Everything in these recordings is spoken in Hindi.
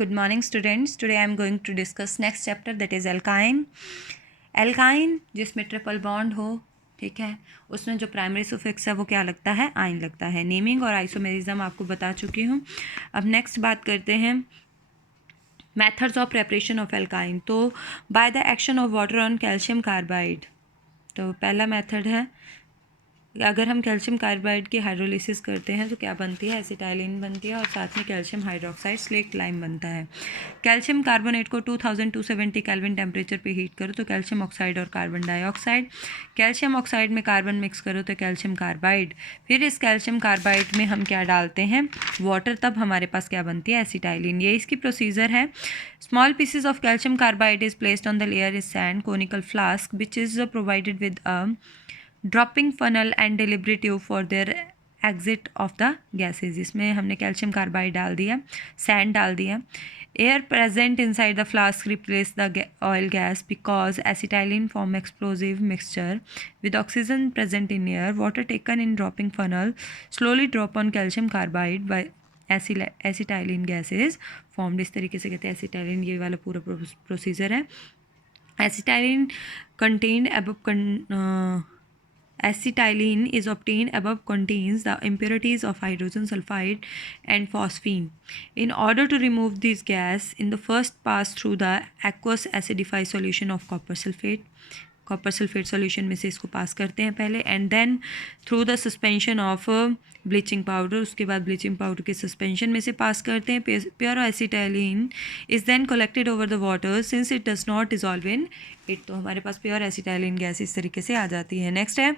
Good morning students. Today I am going to discuss next chapter, that is alkyne. Alkyne जिसमें ट्रिपल बॉन्ड हो, ठीक है, उसमें जो प्राइमरी सुफिक्स है वो क्या लगता है, आइन लगता है। नेमिंग और आइसोमेरिज्म आपको बता चुकी हूँ। अब नेक्स्ट बात करते हैं methods of preparation of alkyne. तो by the action of water on calcium carbide. तो पहला मेथड है, अगर हम कैल्शियम कार्बाइड की हाइड्रोलिसिस करते हैं तो क्या बनती है, एसिटाइलिन बनती है और साथ में कैल्शियम हाइड्रोक्साइड स्लेक्ट लाइम बनता है। कैल्शियम कार्बोनेट को 2270 केल्विन टेम्परेचर पे हीट करो तो कैल्शियम ऑक्साइड और कार्बन डाइऑक्साइड। कैल्शियम ऑक्साइड में कार्बन मिक्स करो तो कैल्शियम कार्बाइड। फिर इस कैल्शियम कार्बाइड में हम क्या डालते हैं, वाटर, तब हमारे पास क्या बनती है, एसिटाइलिन। ये इसकी प्रोसीजर है। Small pieces of calcium carbide is placed on the layer is sand conical flask which is provided with a dropping funnel and delivery tube for their exit of the gases. इसमें हमने कैल्शियम कार्बाइड डाल दिया, सैंड डाल दिया। Air present inside the flask replace the oil gas because acetylene form explosive mixture with oxygen present in air. Water taken in dropping funnel slowly drop on calcium carbide by acetylene gases formed. इस तरीके से कहते हैं एसिटाइलिन, ये वाला पूरा प्रोसीजर है। Acetylene contained above acetylene is obtained above contains the impurities of hydrogen sulfide and phosphine. In order to remove this gas, in the first pass through the aqueous acidified solution of copper sulfate solution में से इसको पास करते हैं पहले, and then through the suspension of bleaching powder, उसके बाद ब्लीचिंग पाउडर के सस्पेंशन में से पास करते हैं। Pure acetylene is then collected over the water since it does not dissolve in it. तो हमारे पास प्योर एसिटाइलिन गैस इस तरीके से आ जाती है। नेक्स्ट है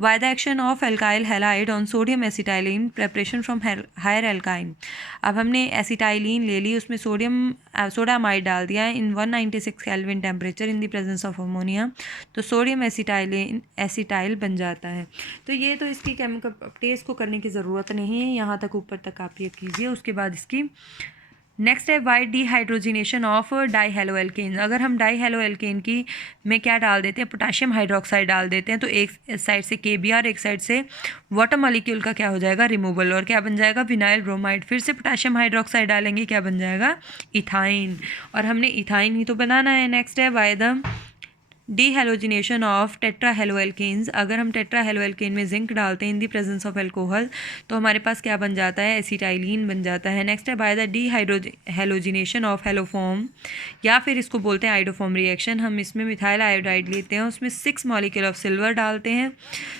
by the action of alkyl halide on sodium acetylene preparation from higher alkyne. अब हमने एसिटाइलिन ले ली, उसमें सोडामाइड डाल दिया in 196 kelvin temperature in the presence of ammonia, तो सोडियम एसिटाइल बन जाता है। तो ये तो इसकी केमिकल प्रॉपर्टीज को करने की ज़रूरत नहीं है, यहाँ तक ऊपर तक आप ये कीजिए। उसके बाद इसकी नेक्स्ट है वाई डिहाइड्रोजिनेशन ऑफ डाईहेलोएल्केन। अगर हम डाईहेलोएल्केन की में क्या डाल देते हैं, पोटाशियम हाइड्रोक्साइड डाल देते हैं, तो एक साइड से KBr, एक साइड से वाटर मॉलिक्यूल का क्या हो जाएगा, रिमूवल, और क्या बन जाएगा, विनाइल ब्रोमाइड। फिर से पोटाशियम हाइड्रोक्साइड डालेंगे, क्या बन जाएगा, इथाइन, और हमने इथाइन ही तो बनाना है। नेक्स्ट है बाय द डीहेलोजिनेशन ऑफ टेट्राहेलोएल्केन्स। अगर हम टेट्राहेलोएल्केन में जिंक डालते हैं in the presence of alcohol तो हमारे पास क्या बन जाता है, एसिटाइलिन बन जाता है। नेक्स्ट है by the dehydrogenation of haloform, या फिर इसको बोलते हैं आइडोफॉर्म रिएक्शन। हम इसमें मिथाइल आयोडाइड लेते हैं, उसमें 6 मॉलिक्यूल ऑफ सिल्वर डालते हैं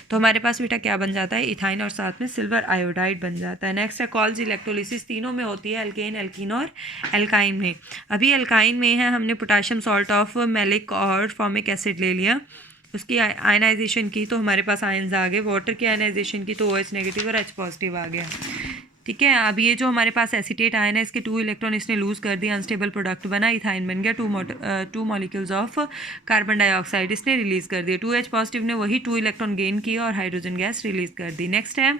तो हमारे पास बेटा क्या बन जाता है, इथाइन, और साथ में सिल्वर आयोडाइड बन जाता है। नेक्स्ट है कॉल्स इलेक्ट्रोलिसिस, तीनों में होती है, एल्केन, एल्कीन और एल्काइन में। अभी एल्काइन में है, हमने पोटाशियम सॉल्ट ऑफ मैलिक और फॉर्मिक एसिड ले लिया, उसकी आयनाइजेशन की तो हमारे पास आयंस आ गए। वाटर की आयनाइजेशन की तो OH नेगेटिव और H पॉजिटिव आ गया, ठीक है। अब ये जो हमारे पास एसिटेट आयन है, इसके 2 इलेक्ट्रॉन इसने लूज़ कर दिया, अनस्टेबल प्रोडक्ट बना, इथाइन बन गया। 2 मॉलिक्यूल्स ऑफ कार्बन डाइऑक्साइड इसने रिलीज़ कर दिया। 2H पॉजिटिव ने वही 2 इलेक्ट्रॉन गेन किया और हाइड्रोजन गैस रिलीज़ कर दी। नेक्स्ट है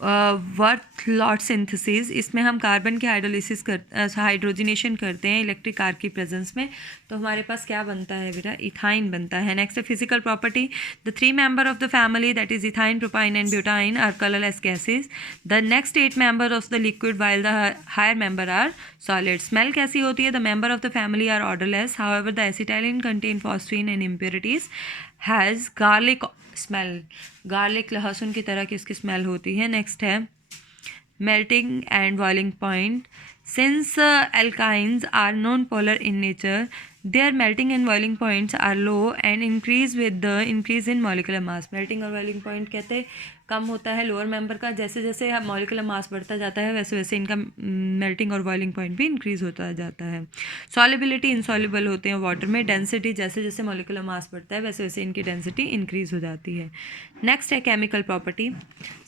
वर्थ-लॉट सिंथेसिस। इसमें हम कार्बन के हाइड्रोजिनेशन करते हैं इलेक्ट्रिक आर्क की प्रेजेंस में, तो हमारे पास क्या बनता है बेटा, इथाइन बनता है। नेक्स्ट है physical property, the 3 member of the family that is ethyne, propyne and butyne are colourless gases. The next 8 member of the liquid while the higher member are solid. Smell कैसी होती है, the member of the family are odourless, however the acetylene contain phosphine and impurities, has garlic smell, garlic लहसुन की तरह की इसकी स्मेल होती है। नेक्स्ट है melting and boiling point, since alkynes are non polar in nature their melting and boiling points are low and increase with the increase in molecular mass. Melting और बॉइलिंग पॉइंट कहते हैं कम होता है लोअर मेंबर का, जैसे जैसे मॉलिकुलर मास बढ़ता जाता है वैसे वैसे इनका मेल्टिंग और बॉइलिंग पॉइंट भी इंक्रीज होता जाता है। सॉल्युबिलिटी, इनसॉल्युबल होते हैं वाटर में। डेंसिटी, जैसे जैसे मॉलिकुलर मास बढ़ता है वैसे वैसे इनकी डेंसिटी इंक्रीज हो जाती है। नेक्स्ट है केमिकल प्रॉपर्टी।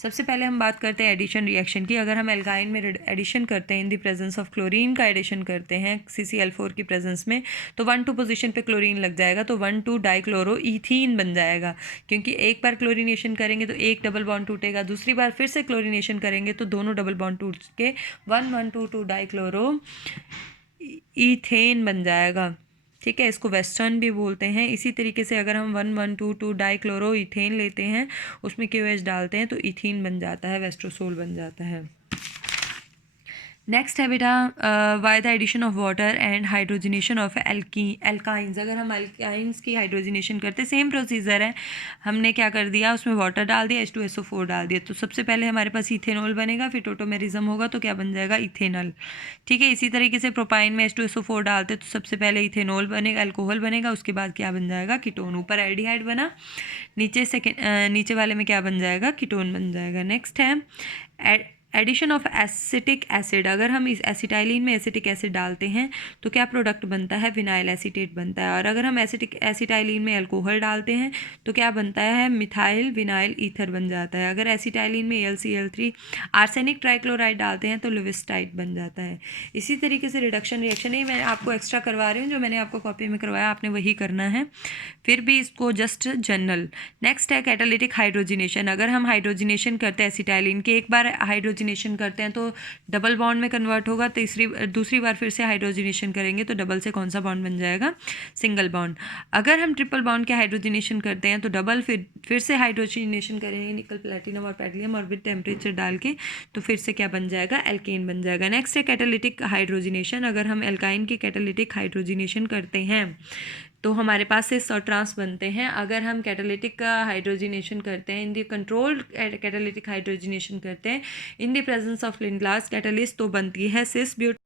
सबसे पहले हम बात करते हैं एडिशन रिएक्शन की। अगर हम एल्काइन में एडिशन करते हैं in the presence of chlorine का एडिशन करते हैं CCl4 की प्रेजेंस में, तो 1-2 पोजीशन पे क्लोरीन लग जाएगा, तो 1,2 डाइक्लोरो ईथीन बन जाएगा, क्योंकि एक बार क्लोरीनेशन करेंगे तो एक डबल बॉन्ड टूटेगा, दूसरी बार फिर से क्लोरीनेशन करेंगे तो दोनों डबल बॉन्ड टूट के 1,1,2,2 डाइक्लोरो ईथेन बन जाएगा, ठीक है। इसको वेस्टर्न भी बोलते हैं। इसी तरीके से अगर हम 1,1,2,2 डाइक्लोरो ईथेन लेते हैं, उसमें QH डालते हैं तो ईथीन बन जाता है, वेस्ट्रोसोल बन जाता है। नेक्स्ट है बेटा by the addition of water and hydrogenation of alkynes. अगर हम एल्काइंस की हाइड्रोजनेशन करते, सेम प्रोसीजर है, हमने क्या कर दिया, उसमें वाटर डाल दिया, H2SO4 डाल दिया, तो सबसे पहले हमारे पास इथेनॉल बनेगा, फिर टोटोमेरिज्म होगा तो क्या बन जाएगा, इथेनॉल। ठीक है, इसी तरीके से प्रोपाइन में H2SO4 डालते तो सबसे पहले इथेनॉल बनेगा, अल्कोहल बनेगा, उसके बाद क्या बन जाएगा, कीटोन। ऊपर एल्डिहाइड बना, नीचे वाले में क्या बन जाएगा, कीटोन बन जाएगा। नेक्स्ट है एडिशन ऑफ एसिटिक एसिड। अगर हम इस एसिटाइलिन में एसिटिक एसिड डालते हैं तो क्या प्रोडक्ट बनता है, विनाइल एसीटेट बनता है। और अगर हम एसिटाइलिन में अल्कोहल डालते हैं तो क्या बनता है, मिथाइल विनाइल ईथर बन जाता है। अगर एसिटाइलिन में AlCl3 आर्सेनिक ट्राइक्लोराइड डालते हैं तो लिविस्टाइट बन जाता है। इसी तरीके से रिडक्शन रिएक्शन, ये मैं आपको एक्स्ट्रा करवा रही हूँ, जो मैंने आपको कॉपी में करवाया आपने वही करना है, फिर भी इसको जस्ट जनरल। नेक्स्ट है कैटालिटिक हाइड्रोजिनेशन। अगर हम हाइड्रोजिनेशन करते हैं एसिटाइलिन के, एक बार हाइड्रोजिनेशन करते हैं तो डबल बॉन्ड में कन्वर्ट होगा, दूसरी बार फिर से हाइड्रोजिनेशन करेंगे तो डबल से कौन सा बॉन्ड बन जाएगा, सिंगल बॉन्ड। अगर हम ट्रिपल बॉन्ड के हाइड्रोजिनेशन करते हैं तो डबल फिर से हाइड्रोजिनेशन करेंगे निकल प्लेटिनम और पैडलियम और विद टेम्परेचर डाल के, तो फिर से क्या बन जाएगा, एल्केन बन जाएगा। नेक्स्ट है कैटालिटिक हाइड्रोजिनेशन। अगर हम एल्काइन की कैटालिटिक हाइड्रोजिनेशन करते हैं तो हमारे पास सिस और ट्रांस बनते हैं। अगर हम कैटालिटिक का हाइड्रोजिनेशन करते हैं, in the controlled catalytic hydrogenation करते हैं in the presence of lin glass catalyst, तो बनती है सिस ब्यूट